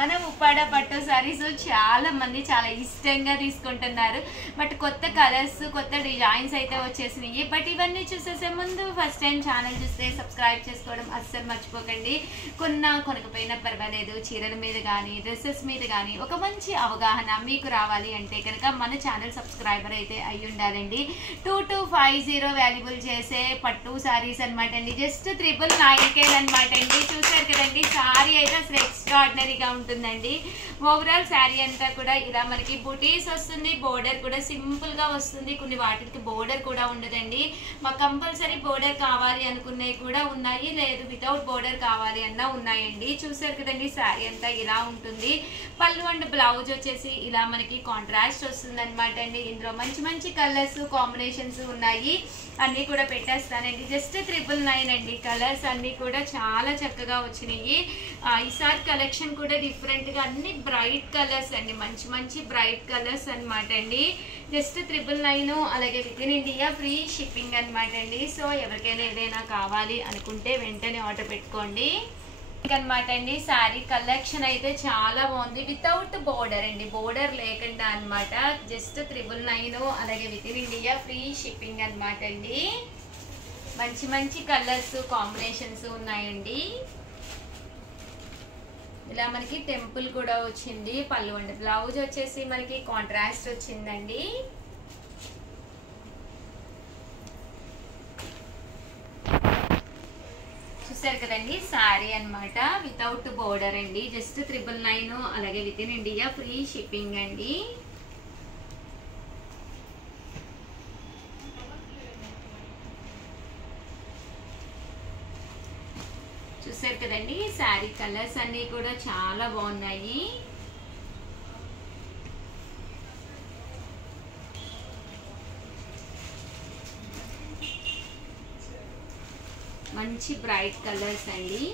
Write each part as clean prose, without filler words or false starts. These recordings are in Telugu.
మన ఉప్పాడ పట్టు సారీస్ చాలా మంది చాలా ఇష్టంగా తీసుకుంటున్నారు. బట్ కొత్త కలర్స్ కొత్త డిజైన్స్ అయితే వచ్చేసినాయి. బట్ ఇవన్నీ చూసేసే ముందు ఫస్ట్ టైం ఛానల్ చూస్తే సబ్స్క్రైబ్ చేసుకోవడం అస్సలు మర్చిపోకండి. కొనకపోయినా పర్వాలేదు, చీరల మీద కానీ డ్రెస్సెస్ మీద కానీ ఒక మంచి అవగాహన మీకు రావాలి అంటే కనుక మన ఛానల్ సబ్స్క్రైబర్ అయితే అయి ఉండాలండి. 2250 వాల్యుబుల్ చేసే పట్టు సారీస్ అనమాట అండి. జస్ట్ 999 అనమాట అండి. చూసారు కదండి, సారీ అయితే అసలు ఎక్స్ట్రాడినరీగా ఉంటుందండి. ఓవరాల్ శారీ అంతా కూడా ఇలా మనకి బుటీస్ వస్తుంది. బోర్డర్ కూడా సింపుల్ గా వస్తుంది. కొన్ని వాటికి బోర్డర్ కూడా ఉండదండి. మాకు కంపల్సరీ బోర్డర్ కావాలి అనుకునేవి కూడా ఉన్నాయి, లేదు వితౌట్ బోర్డర్ కావాలి అన్నా ఉన్నాయండి. చూసారు కదండి, శారీ అంతా ఇలా ఉంటుంది. పళ్ళు అండ్ బ్లౌజ్ వచ్చేసి ఇలా మనకి కాంట్రాస్ట్ వస్తుంది అనమాట అండి. ఇందులో మంచి మంచి కలర్స్ కాంబినేషన్స్ ఉన్నాయి, అన్ని కూడా పెట్టేస్తానండి. జస్ట్ 999 అండి. కలర్స్ అన్ని కూడా చాలా చక్కగా వచ్చినాయి. ఈసారి కలెక్షన్ కూడా డిఫరెంట్ గా అన్ని బ్రైట్ కలర్స్ అండి, మంచి మంచి బ్రైట్ కలర్స్ అనమాట అండి. జస్ట్ 999, అలాగే with in India free shipping అనమాట అండి. సో ఎవరికైనా ఏదైనా కావాలి అనుకుంటే వెంటనే ఆర్డర్ పెట్టుకోండి అనమాట అండి. శారీ కలెక్షన్ అయితే చాలా బాగుంది. వితౌట్ బోర్డర్ అండి, బోర్డర్ లేకుండా అనమాట. జస్ట్ 999, అలాగే with in India free shipping అనమాట అండి. మంచి మంచి కలర్స్ కాంబినేషన్స్ ఉన్నాయండి. ఇలా మనకి టెంపుల్ కూడా వచ్చింది. పళ్ళు అండి బ్లౌజ్ వచ్చేసి మనకి కాంట్రాస్ట్ వచ్చిందండి. చూసారు కదండి, శారీ అన్నమాట వితౌట్ బోర్డర్ అండి. జస్ట్ 999, అలాగే with in India free shipping అండి. చూసారు కదండి, శారీ కలర్స్ అన్ని కూడా చాలా బాగున్నాయి. మంచి బ్రైట్ కలర్స్ అండి.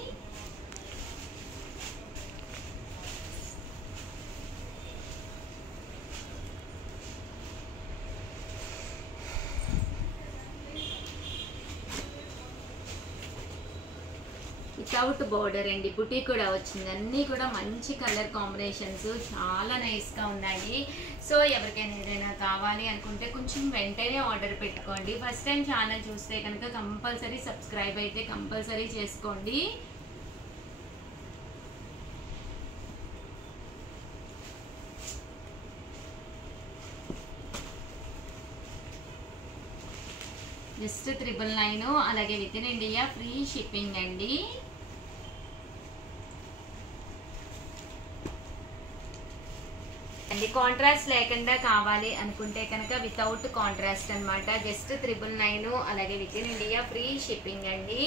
వితౌట్ బోర్డర్ అండి, బుటీ కూడా వచ్చింది. అన్నీ కూడా మంచి కలర్ కాంబినేషన్స్ చాలా నైస్ గా ఉన్నాయి. సో ఎవరికైనా ఏదైనా కావాలి అనుకుంటే కొంచెం వెంటనే ఆర్డర్ పెట్టుకోండి. ఫస్ట్ టైం ఛానల్ చూస్తే కనుక కంపల్సరీ సబ్స్క్రైబ్ అయితే కంపల్సరీ చేసుకోండి. జస్ట్ 999, అలాగే with in India free shipping అండి. కాంట్రాస్ట్ లేకుండా కావాలి అనుకుంటే కనుక వితౌట్ కాంట్రాస్ట్ అనమాట. జస్ట్ 999, అలాగే with in India free shipping అండి.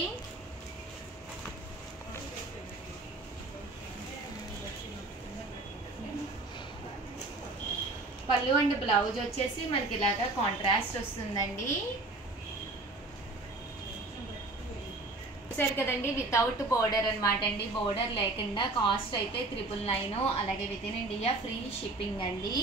పళ్ళు అండ్ బ్లౌజ్ వచ్చేసి మనకి ఇలాగా కాంట్రాస్ట్ వస్తుందండి. చూసారు కదండి, వితౌట్ బోర్డర్ అనమాట అండి. బోర్డర్ లేకుండా కాస్ట్ అయితే 999, అలాగే with in India free shipping అండి.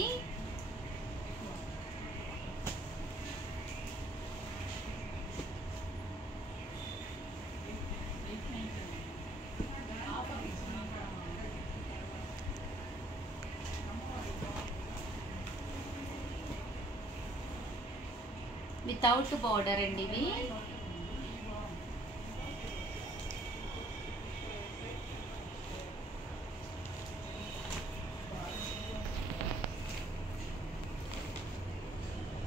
వితౌట్ బోర్డర్ అండి ఇవి.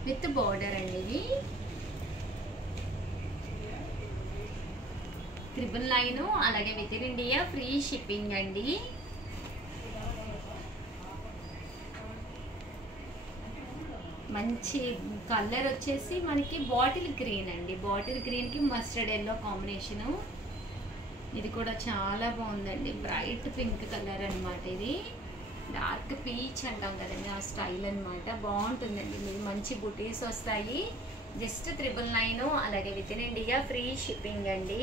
విత్ బోర్డర్ అండి ఇవి. 999, అలాగే with in India free shipping అండి. మంచి కలర్ వచ్చేసి మనకి బాటిల్ గ్రీన్ అండి. బాటిల్ గ్రీన్ కి మస్టర్డ్ ఎల్లో కాంబినేషను. ఇది కూడా చాలా బాగుందండి. బ్రైట్ పింక్ కలర్ అనమాట. ఇది డార్క్ పీచ్ అంటాం కదండి, ఆ స్టైల్ అనమాట. బాగుంటుందండి. మీరు మంచి బుటీస్ వస్తాయి. జస్ట్ 999, అలాగే with in India free shipping అండి.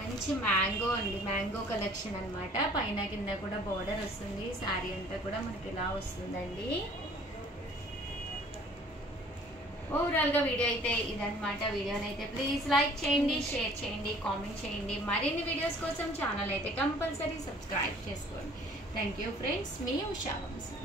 మంచి మ్యాంగో అండి, మ్యాంగో కలెక్షన్ అనమాట. పైన కింద కూడా బోర్డర్ వస్తుంది. శారీ అంతా కూడా మనకి ఇలా వస్తుందండి. ఓవరాల్గా వీడియో అయితే ఇదన్నమాట. వీడియోని అయితే ప్లీజ్ లైక్ చేయండి, షేర్ చేయండి, కామెంట్ చేయండి. మరిన్ని వీడియోస్ కోసం ఛానల్ అయితే కంపల్సరీ సబ్స్క్రైబ్ చేసుకోండి. థ్యాంక్ యూ ఫ్రెండ్స్, మీ ఉషా వంశీ.